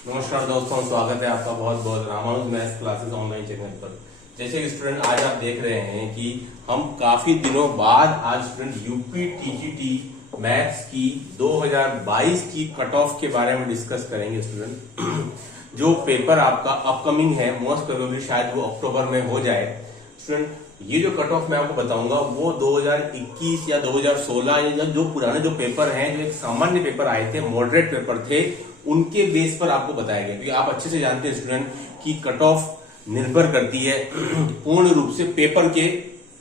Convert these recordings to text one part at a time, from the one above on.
नमस्कार दोस्तों, स्वागत है आपका बहुत बहुत Ramanuj maths classes online channel पर। जैसे कि स्टूडेंट आज आप देख रहे हैं कि हम काफी दिनों बाद आज स्टूडेंट यूपी टीजीटी मैथ्स की 2022 की कट ऑफ के बारे में डिस्कस करेंगे। स्टूडेंट जो पेपर आपका अपकमिंग है, मोस्ट प्रोबेबली शायद वो अक्टूबर में हो जाए। स्टूडेंट ये जो कट ऑफ मैं आपको बताऊंगा वो 2021 या 2016 या जो पुराने जो पेपर हैं, जो एक सामान्य पेपर आए थे, मॉडरेट पेपर थे, उनके बेस पर आपको बताया गया। क्योंकि आप अच्छे से जानते हैं स्टूडेंट कि कट ऑफ निर्भर करती है पूर्ण रूप से पेपर के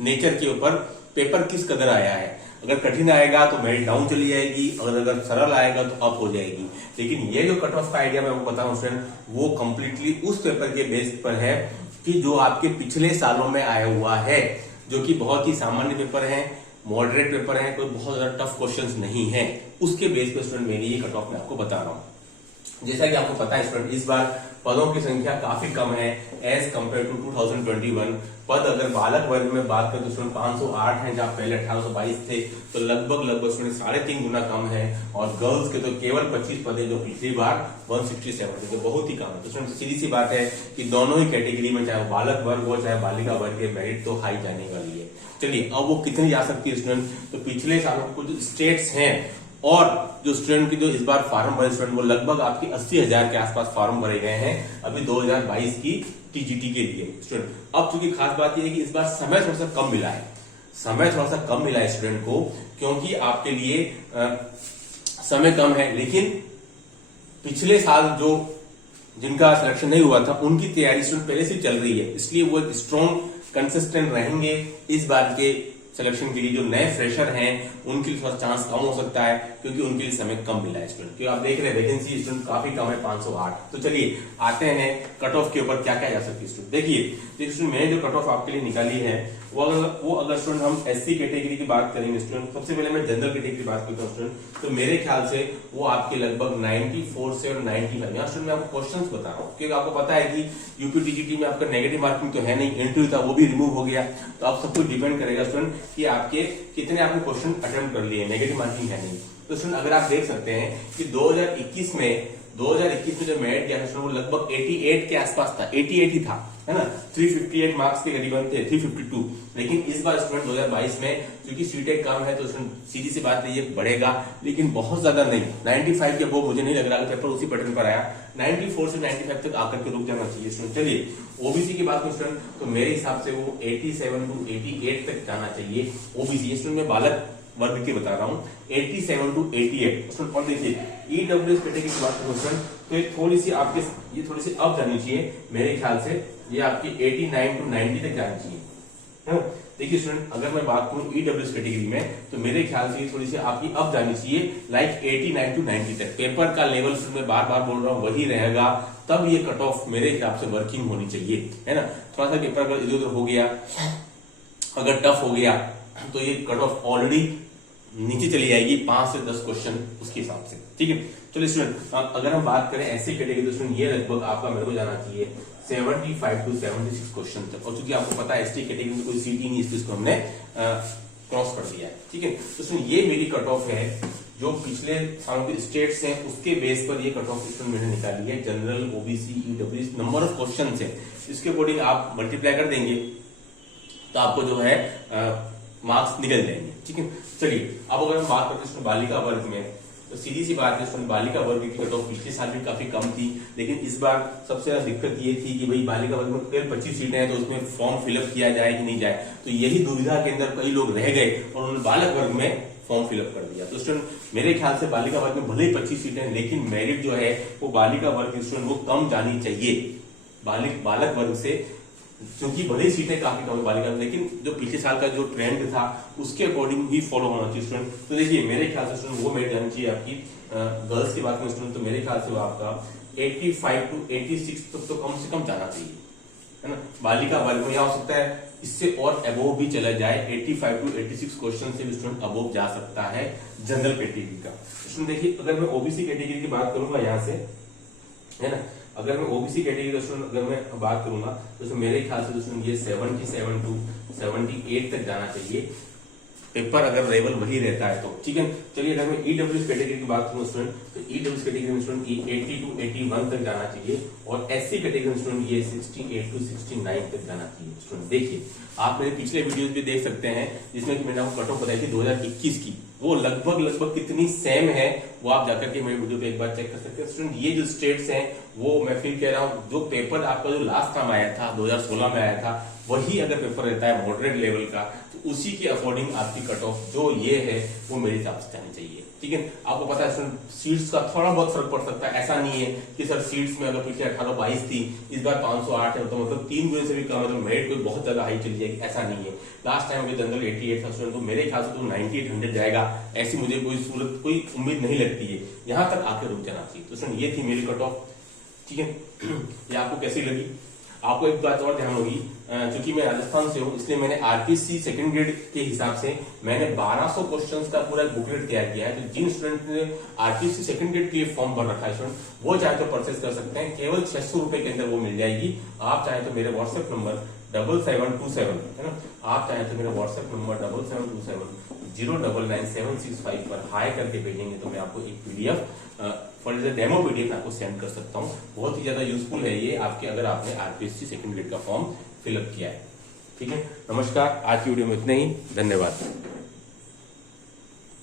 नेचर के ऊपर, पेपर किस कदर आया है। अगर कठिन आएगा तो मेरिट डाउन चली जाएगी, अगर सरल आएगा तो अप हो जाएगी। लेकिन ये जो कट ऑफ का आइडिया मैं आपको बता रहा हूं स्टूडेंट, वो कंप्लीटली उस पेपर के बेस पर है कि जो आपके पिछले सालों में आया हुआ है, जो कि बहुत ही सामान्य पेपर है, मॉडरेट पेपर है, कोई बहुत ज्यादा टफ क्वेश्चंस नहीं है। उसके बेस पर स्टूडेंट मेरी ये कट ऑफ मैं आपको बता रहा हूं। जैसा कि आपको पता है स्टूडेंट, इस बार पदों की संख्या काफी कम है एज कंपेयर टू 2021। पद अगर बालक वर्ग में बात करें तो स्टूडेंट 508 है, जहां पहले 1822 थे, तो लगभग स्टूडेंट 3.5 गुना कम है। और गर्ल्स के तो केवल 25 पद है, जो पिछली बार 167 थे, तो बहुत ही कम है। तो स्टूडेंट सीधी सी बात है कि दोनों ही कैटेगरी में, चाहे बालक वर्ग हो चाहे बालिका वर्ग के, मेरिट तो हाई जाने वाली है। चलिए अब वो कितनी जा सकती है स्टूडेंट, तो पिछले सालों के कुछ स्टेट्स हैं और जो स्टूडेंट की जो इस बार फॉर्म भरे स्टूडेंट, वो लगभग आपकी 80,000 के आसपास फॉर्म भरे गए हैं अभी 2022 की टीजीटी के लिए स्टूडेंट। अब चूंकि खास बात यह है कि इस बार समय थोड़ा सा कम मिला है, समय थोड़ा सा कम मिला है स्टूडेंट को, क्योंकि आपके लिए समय कम है। लेकिन पिछले साल जो जिनका सिलेक्शन नहीं हुआ था, उनकी तैयारी स्टूडेंट पहले से चल रही है, इसलिए वो एक स्ट्रॉन्ग कंसिस्टेंट रहेंगे इस बार के सिलेक्शन के लिए। जो नए फ्रेशर हैं उनके लिए थोड़ा चांस कम हो सकता है, क्योंकि उनके लिए समय कम मिला है स्टूडेंट। क्योंकि आप देख रहे हैं वैकेंसी स्टूडेंट काफी कम है, 508। तो चलिए आते हैं कट ऑफ के ऊपर क्या क्या जा सकती है स्टूडेंट। देखिए स्टूडेंट, मैंने जो कट ऑफ आपके लिए निकाली है वो अगर स्टूडेंट हम एससी कैटेगरी की बात करेंगे स्टूडेंट, सबसे पहले मैं जनरल कैटेगरी की बात करता हूँ स्टूडेंट, तो मेरे ख्याल से वो आपके लगभग 94 से और 95। यहाँ स्टूडेंट मैं आपको क्वेश्चंस बता रहा हूँ, क्योंकि आपको पता है कि यूपी टीजीटी में आपका नेगेटिव मार्किंग तो है नहीं, इंटरव्यू था वो भी रिमूव हो गया। तो आप सब कुछ डिपेंड करेगा स्टूडेंट कि आपके कितने आपने क्वेश्चन अटेम्प्ट कर लिए, नेगेटिव मार्किंग है नहीं। तो स्टूडेंट अगर आप देख सकते हैं कि 2021 में जो मेरिट गया था वो लगभग 88 के आसपास था, 88 ही था, है ना। 358 मार्क्स के करीबन थे, 352। लेकिन इस बार स्टूडेंट 2022 में क्योंकि सीटें कम है, तो सीधी सी बात है ये बढ़ेगा, लेकिन बहुत ज्यादा नहीं। 95 के वो मुझे नहीं लग रहा, पेपर उसी पैटर्न पर आया, 94 से 95 तक आकर के रुक जाना चाहिए स्टूडेंट। चलिए ओबीसी की बात करें स्टूडेंट, तो मेरे हिसाब से वो 87 टू 88 तक जाना चाहिए ओबीसी। स्टूडेंट मैं बालक वर्ग की बता रहा हूँ, 87 टू 88। और देखिए ईडब्ल्यूएस कैटेगरी की बात करें स्टूडेंट, तो ये थोड़ी सी अब जानी चाहिए मेरे ख्याल से, ये आपकी 89 टू 90 तक जानी चाहिए। देखिए स्टूडेंट, अगर मैं बात करूं ईडब्ल्यूएस कैटेगरी में, तो मेरे ख्याल से ये थोड़ी सी आपकी अब जानी चाहिए, लाइक 89 टू 90 तक। पेपर का लेवल मैं बार बार बोल रहा हूँ वही रहेगा, तब ये कट ऑफ मेरे हिसाब से वर्किंग होनी चाहिए, है ना। थोड़ा सा पेपर अगर इधर उधर हो गया, अगर टफ हो गया, तो ये कट ऑफ ऑलरेडी नीचे चली जाएगी 5 से 10 क्वेश्चन उसके हिसाब से, ठीक है। चलिए स्टूडेंट, अगर हम बात करें ऐसी कैटेगरी, तो स्टूडेंट ये लगभग आपका मेरे को जाना चाहिए 75 टू 76 क्वेश्चन तक। और चूंकि आपको पता है एसटी कैटेगरी में कोई सीट ही नहीं, इसको हमने क्रॉस कर दिया है, ठीक है। तो स्टूडेंट ये मेरी कट ऑफ है, जो पिछले सालों के स्टेट्स हैं उसके बेस पर ये कट ऑफ स्टूडेंट मैंने निकाली है। General, OBC, EWS, number of question है, इसके अकॉर्डिंग आप मल्टीप्लाई कर देंगे तो आपको जो है मार्क्स निकल जाएंगे, ठीक है। चलिए अब अगर हम बात करते हैं बालिका वर्ग में, तो सीधी सी बात है बालिका वर्ग की कट ऑफ पिछले साल भी काफी कम थी, लेकिन इस बार सबसे ज्यादा दिक्कत ये थी कि भाई बालिका वर्ग में केवल 25 सीटें हैं, तो उसमें फॉर्म फिलअप किया जाए कि नहीं जाए। तो यही दुविधा के अंदर कई लोग रह गए और उन्होंने बालक वर्ग में फॉर्म फिलअप कर दिया। तो स्टूडेंट मेरे ख्याल से बालिका वर्ग में भले ही 25 सीटें हैं, लेकिन मेरिट जो है वो बालिका वर्ग की स्टूडेंट वो कम जानी चाहिए बालक वर्ग से, क्योंकि भले ही सीटें काफी कम है बालिका, लेकिन जो पिछले साल का जो ट्रेंड था उसके अकॉर्डिंग ही फॉलो होना चाहिए स्टूडेंट। तो देखिए मेरे ख्याल से स्टूडेंट वो मेरिट जानी चाहिए आपकी गर्ल्स की बात में स्टूडेंट, तो मेरे ख्याल से वो आपका 85 टू 86 तक तो कम से कम जाना चाहिए, है ना। बालिका वर्ग में हो सकता है इससे और अबोव भी चला जाए, 85 टू 86 क्वेश्चन से भी स्टूडेंट अबोव जा सकता है जनरल कैटेगरी का। स्टूडेंट देखिए अगर मैं ओबीसी कैटेगरी की बात करूंगा यहाँ से, है ना, अगर मैं ओबीसी कैटेगरी का स्टूडेंट अगर मैं बात करूंगा, तो मेरे ख्याल से स्टूडेंट ये 77 टू 78 तक जाना चाहिए। पेपर अगर लेवल वही रहता है तो ठीक है। चलिए अगर मैं ईडब्ल्यूएस कैटेगरी की बात करूं स्टूडेंट, तो ईडब्ल्यूएस कैटेगरी में स्टूडेंट 80 to 81 तक जाना चाहिए, और एससी कैटेगरी में स्टूडेंट ये 68 to 69 तक जाना चाहिए। स्टूडेंट देखिए, आप मेरे पिछले वीडियोस भी देख सकते हैं जिसमें कि मैंने आपको कट ऑफ बताई थी 2021 की, वो लगभग कितनी सेम है वो आप जाकर के मेरे वीडियो पे एक बार चेक कर सकते हैं। स्टूडेंट ये जो स्टेट्स हैं वो मैं फिर कह रहा हूँ, जो पेपर आपका जो लास्ट टाइम आया था 2016 में आया था, वही अगर पेपर रहता है मॉडरेट लेवल का, तो उसी के अकॉर्डिंग आपकी कट ऑफ जो ये है वो मेरे हिसाब से जानी चाहिए। ठीक है, आपको पता है स्टूडेंट सीट्स का थोड़ा बहुत फर्क पड़ सकता है, ऐसा नहीं है कि सर सीट्स में अगर पिछले 18-22 थी, इस बार 508 है, तो मतलब 3 गुने से भी कम है, तो मेरिट कोई बहुत ज्यादा हाई चली जाएगी, ऐसा नहीं है। लास्ट टाइम अभी जनरल 88 था स्टूडेंट, तो मेरे ख्याल से तो 98-100 जाएगा, ऐसी मुझे कोई उम्मीद नहीं लगती है, यहां तक आके रुक जाना चाहिए। तो स्टूडेंट ये थी मेरी कट ऑफ। ठीक है, ये आपको कैसी लगी? आपको एक बात और ध्यान होगी, क्योंकि मैं राजस्थान से हूं, इसलिए मैंने आरपीसी सेकंड ग्रेड के हिसाब से मैंने 1200 क्वेश्चंस का पूरा बुकलेट तैयार किया है। तो जिन स्टूडेंट ने आरपीसी सेकंड ग्रेड के लिए फॉर्म भर रखा है स्टूडेंट, वो चाहे तो परचेस कर सकते हैं, केवल 600 रुपए के अंदर वो मिल जाएगी। आप चाहे तो मेरे व्हाट्सएप नंबर 7727 है ना, आप चाहे तो मेरा व्हाट्सएप नंबर 7727 पर हाई करके भेजेंगे, तो मैं आपको एक पीडीएफ फॉर डेमो पीडीएफ आपको सेंड कर सकता हूँ। बहुत ही ज्यादा यूजफुल है ये आपके, अगर आपने आरपीएससी सेकंड ग्रेड का फॉर्म फिलअप किया है। ठीक है, नमस्कार, आज की वीडियो में इतना ही, धन्यवाद।